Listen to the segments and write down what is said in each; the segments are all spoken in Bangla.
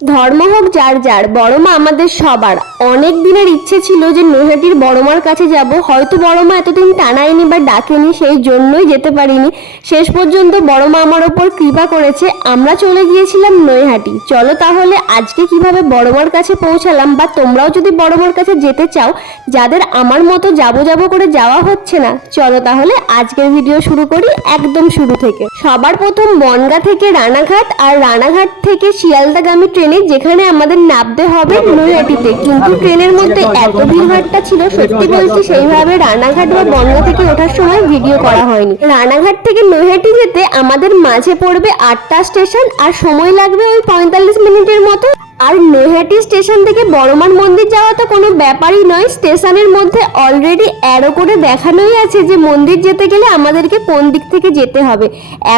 ধর্ম হোক যার যার, বড় মা আমাদের সবার। অনেক দিনের ইচ্ছে ছিল যে নৈহাটির বড় মার কাছে যাব, হয়তো বড় মা এতদিন টানায়নি বা ডাকেনি, সেই জন্যই যেতে পারিনি। শেষ পর্যন্ত বড় মা আমার ওপর কৃপা করেছে, আমরা চলে গিয়েছিলাম নৈহাটি। চলো তাহলে আজকে কিভাবে বড় মার কাছে পৌঁছালাম, বা তোমরাও যদি বড় মার কাছে যেতে চাও, যাদের আমার মতো যাবো যাবো করে যাওয়া হচ্ছে না, চলো তাহলে আজকের ভিডিও শুরু করি একদম শুরু থেকে। সবার প্রথম বনগাঁ থেকে রানাঘাট, আর রানাঘাট থেকে শিয়ালদাগামী ট্রেনে, যেখানে আমাদের নামতে হবে নৈহাটিতে। কিন্তু ট্রেনের মধ্যে এত ভিড়ভাট্টা ছিল, সত্যি বলছি সেইভাবে রানাঘাট বা বনগাঁ থেকে ওঠার সময় ভিডিও করা হয়নি। রানাঘাট থেকে নৈহাটি যেতে আমাদের মাঝে পড়বে 8টা স্টেশন, আর সময় লাগবে ওই 45 মিনিটের মতো। আর নৈহাটি স্টেশন থেকে বড়মার মন্দির যাওয়া তো কোনো ব্যাপারই নয়, স্টেশনের মধ্যে অলরেডি অ্যারো করে দেখানোই আছে যে মন্দির যেতে গেলে আমাদেরকে কোন দিক থেকে যেতে হবে।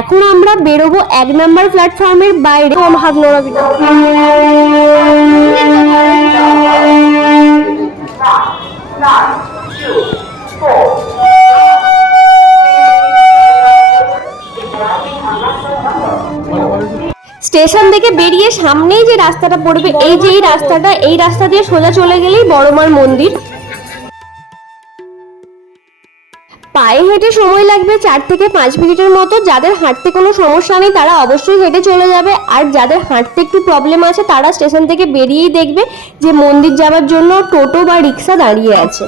এখন আমরা বেরোবো 1 নম্বর প্ল্যাটফর্মের বাইরে। হাত নড়াবি না। স্টেশন থেকে বেরিয়ে সামনেই যে রাস্তাটা পড়বে, এই যে এই রাস্তা দিয়ে সোজা চলে গেলেই বড়মার মন্দির। পায়ে হেঁটে সময় লাগবে 4 থেকে 5 মিনিটের মতো। যাদের হাঁটতে কোনো সমস্যা নেই তারা অবশ্যই হেঁটে চলে যাবে, আর যাদের হাঁটতে একটু প্রবলেম আছে তারা স্টেশন থেকে বেরিয়েই দেখবে যে মন্দির যাওয়ার জন্য টোটো বা রিক্সা দাঁড়িয়ে আছে।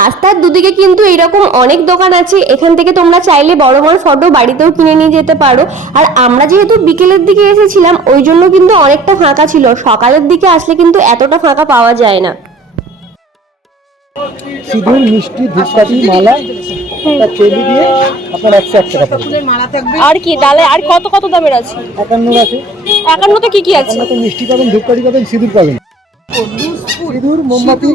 রাস্তার দুদিকে কিন্তু এইরকম অনেক দোকান আছে, এখান থেকে তোমরা চাইলে বড় বড় ফটো বাড়িতেও কিনে নিয়ে যেতে পারো। আর আমরা যেহেতু বিকেলের দিকে এসেছিলাম, ওই জন্য কিন্তু অনেকটা ফাঁকা ছিল। সকালের দিকে আসলে কিন্তু এতটা ফাঁকা পাওয়া যায় না। সিঁদুর, মিষ্টি, ধূপকাঠি, মালা, চেলি দিয়ে আপনার 101 টাকা পড়বে। আর কি ডালে আর কত কত দামের আছে? 51 আছে। 51তে কি কি আছে? 51 মিষ্টি পাবেন, ধূপকাঠি পাবেন, সিঁদুর পাবেন। সিঁদুর, মোমবাতি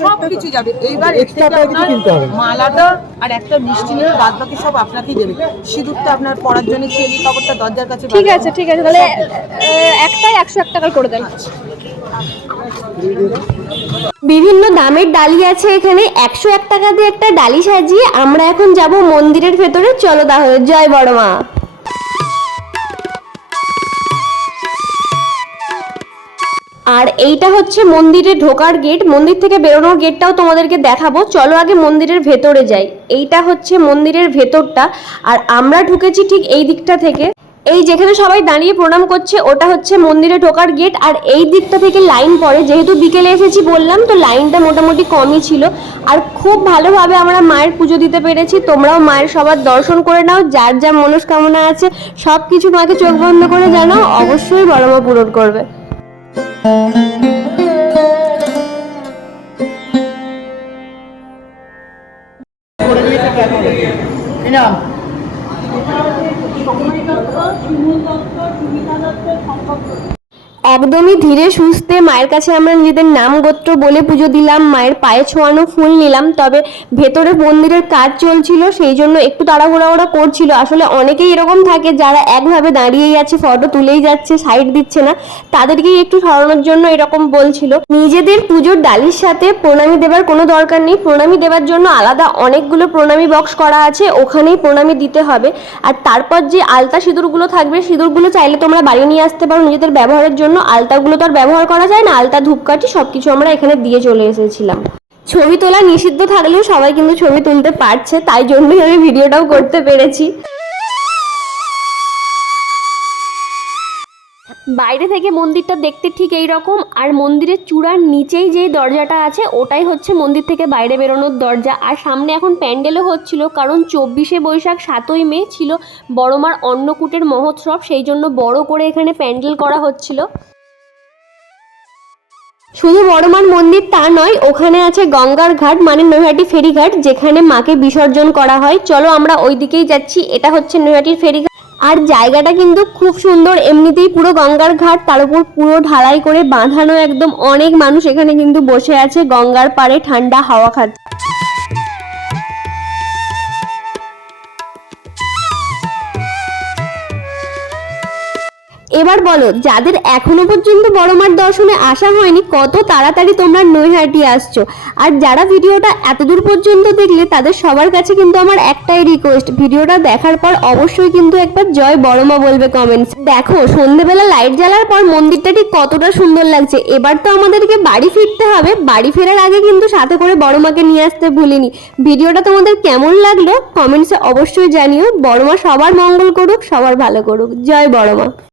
সব কিছু যাবে। এইবার এক্সট্রা কিছু কিনতে হবে। মালাটা আর একটা মিষ্টি নিয়ে বাদ বাকি সব আপনাকেই দেবে। সিঁদুরটা আপনার পরার জন্য, চেলি কাপড়টা দরজার কাছে। ঠিক আছে তাহলে একটাই 101 টাকা করে দেন। বিভিন্ন দামের ডালি আছে এখানে। 101 টাকা দিয়ে একটা ডালি সাজিয়ে আমরা এখন যাব মন্দিরের ভেতরে। চলো তাহলে, জয় বড় মা। আর এইটা হচ্ছে মন্দিরে ঢোকার গেট। মন্দির থেকে বেরোনোর গেটটাও তোমাদেরকে দেখাবো, চলো আগে মন্দিরের ভেতরে যাই। এইটা হচ্ছে মন্দিরের ভেতরটা, আর আমরা ঢুকেছি ঠিক এই দিকটা থেকে। এই যেখানে সবাই দাঁড়িয়ে প্রণাম করছে ওটা হচ্ছে মন্দিরে ঢোকার গেট, আর এই দিকটা থেকে লাইন পড়ে। যেহেতু বিকেলে এসেছি বললাম, তো লাইনটা মোটামুটি কমই ছিল। আর খুব ভালোভাবে আমরা মায়ের পুজো দিতে পেরেছি। তোমরাও মায়ের সবার দর্শন করে নাও, যার যা মনস্কামনা আছে সব কিছু মাকে চোখ বন্ধ করে জানাও, অবশ্যই বড় মা পূরণ করবে। একদমই ধীরে সুস্থে মায়ের কাছে আমরা নিজেদের নাম গোত্র বলে পুজো দিলাম, মায়ের পায়ে ছোঁয়ানো ফুল নিলাম। তবে ভেতরে মন্দিরের কাজ চলছিল, সেই জন্য একটু তাড়াহুড়া করছিল। আসলে অনেকেই এরকম থাকে যারা একভাবে দাঁড়িয়েই আছে, ফটো তুলেই যাচ্ছে, সাইড দিচ্ছে না, তাদেরকেই একটু সরানোর জন্য এরকম বলছিল। নিজেদের পুজোর ডালির সাথে প্রণামী দেবার কোনো দরকার নেই, প্রণামী দেবার জন্য আলাদা অনেকগুলো প্রণামী বক্স করা আছে, ওখানেই প্রণামী দিতে হবে। আর তারপর যে আলতা সিঁদুরগুলো থাকবে, সিঁদুরগুলো চাইলে তোমরা বাড়ি নিয়ে আসতে পারো নিজেদের ব্যবহারের জন্য। আলতাগুলো তো আর ব্যবহার করা যায় না, আলতা ধূপকাঠি সবকিছু আমরা এখানে দিয়ে চলে এসেছিলাম। ছবি তোলা নিষিদ্ধ থাকলেও সবাই কিন্তু ছবি তুলতে পারছে, তাই জন্যই আমি ভিডিওটাও করতে পেরেছি। বাইরে থেকে মন্দিরটা দেখতে ঠিক এই রকম, আর মন্দিরের চূড়ার নিচেই যেই দরজাটা আছে ওটাই হচ্ছে মন্দির থেকে বাইরে বেরোনোর দরজা। আর সামনে এখন প্যান্ডেলও হচ্ছিল, কারণ 24শে বৈশাখ 7ই মে ছিল বড়মার অন্নকূটের মহোৎসব, সেই জন্য বড় করে এখানে প্যান্ডেল করা হচ্ছিল। শুধু বড়মার মন্দির তা নয়, ওখানে আছে গঙ্গার ঘাট, মানে নৈহাটি ফেরিঘাট, যেখানে মাকে বিসর্জন করা হয়। চলো আমরা ওই দিকেই যাচ্ছি। এটা হচ্ছে নৈহাটির ফেরিঘাট, আর জায়গাটা কিন্তু খুব সুন্দর। এমনিতেই পুরো গঙ্গার ঘাট, তার উপর পুরো ঢালাই করে বাঁধানো একদম। অনেক মানুষ এখানে কিন্তু বসে আছে গঙ্গার পাড়ে, ঠান্ডা হাওয়া খাচ্ছে। এবার বলো, যাদের এখনো পর্যন্ত বড় মার দর্শনে আসা হয়নি, কত তাড়াতাড়ি তোমরা নৈহাটি আসছো। আর যারা ভিডিওটা এতদূর পর্যন্ত দেখলে তাদের সবার কাছে কিন্তু আমার একটাই রিকোয়েস্ট, ভিডিওটা দেখার পর অবশ্যই কিন্তু একবার জয় বড় মা বলবে কমেন্টস। দেখো সন্ধ্যেবেলা লাইট জ্বালার পর মন্দিরটা ঠিক কতটা সুন্দর লাগছে। এবার তো আমাদেরকে বাড়ি ফিরতে হবে, বাড়ি ফেরার আগে কিন্তু সাথে করে বড় মাকে নিয়ে আসতে ভুলিনি। ভিডিওটা তোমাদের কেমন লাগলো কমেন্টসে অবশ্যই জানিও। বড় মা সবার মঙ্গল করুক, সবার ভালো করুক। জয় বড় মা।